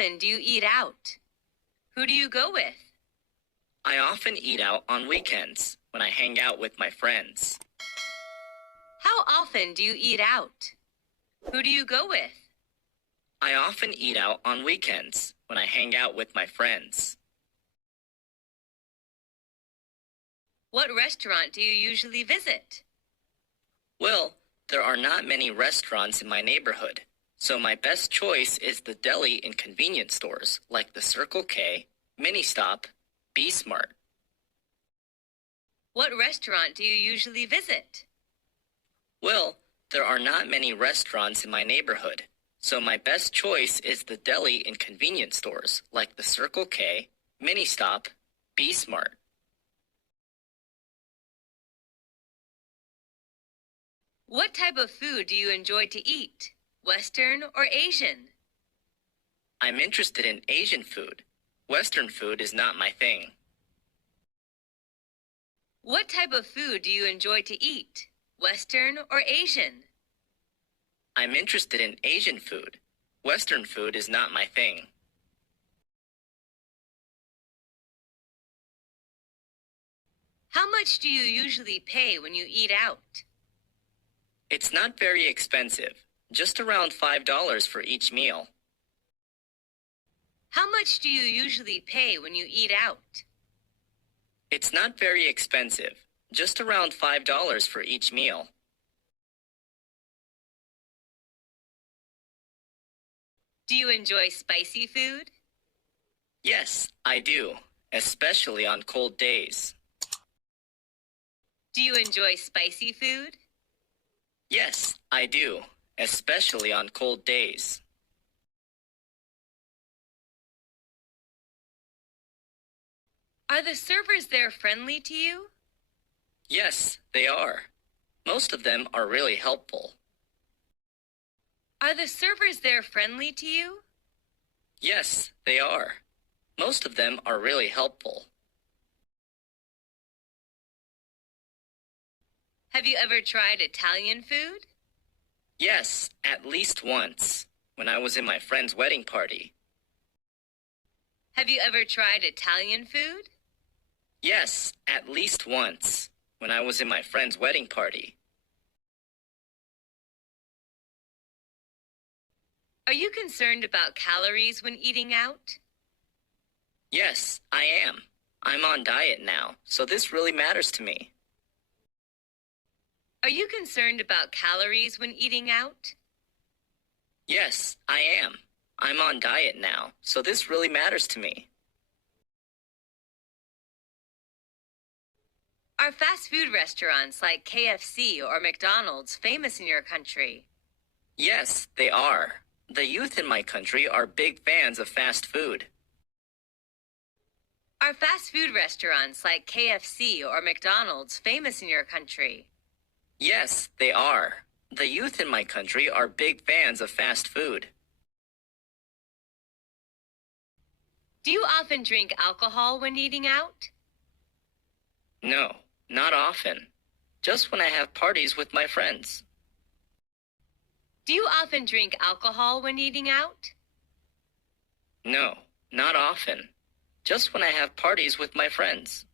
often do you eat out? Who do you go with? I often eat out on weekends when I hang out with my friends. How often do you eat out? Who do you go with? I often eat out on weekends when I hang out with my friends. What restaurant do you usually visit? Well, there are not many restaurants in my neighborhood, so my best choice is the deli and convenience stores like the Circle K, Mini Stop, Be Smart. What restaurant do you usually visit? Well, there are not many restaurants in my neighborhood, so my best choice is the deli and convenience stores like the Circle K, Mini Stop, Be Smart. What type of food do you enjoy to eat? Western or Asian? I'm interested in Asian food. Western food is not my thing. What type of food do you enjoy to eat? Western or Asian? I'm interested in Asian food. Western food is not my thing. How much do you usually pay when you eat out? It's not very expensive, just around $5 for each meal. How much do you usually pay when you eat out? It's not very expensive, just around $5 for each meal. Do you enjoy spicy food? Yes, I do, especially on cold days. Do you enjoy spicy food? Yes, I do, especially on cold days. Are the servers there friendly to you? Yes, they are. Most of them are really helpful. Are the servers there friendly to you? Yes, they are. Most of them are really helpful. Have you ever tried Italian food? Yes, at least once, when I was in my friend's wedding party. Have you ever tried Italian food? Yes, at least once, when I was in my friend's wedding party. Are you concerned about calories when eating out? Yes, I am. I'm on diet now, so this really matters to me. Are you concerned about calories when eating out? Yes, I am. I'm on diet now, so this really matters to me. Are fast food restaurants like KFC or McDonald's famous in your country? Yes, they are. The youth in my country are big fans of fast food. Are fast food restaurants like KFC or McDonald's famous in your country? Yes, they are. The youth in my country are big fans of fast food. Do you often drink alcohol when eating out? No, not often. Just when I have parties with my friends. Do you often drink alcohol when eating out? No, not often. Just when I have parties with my friends.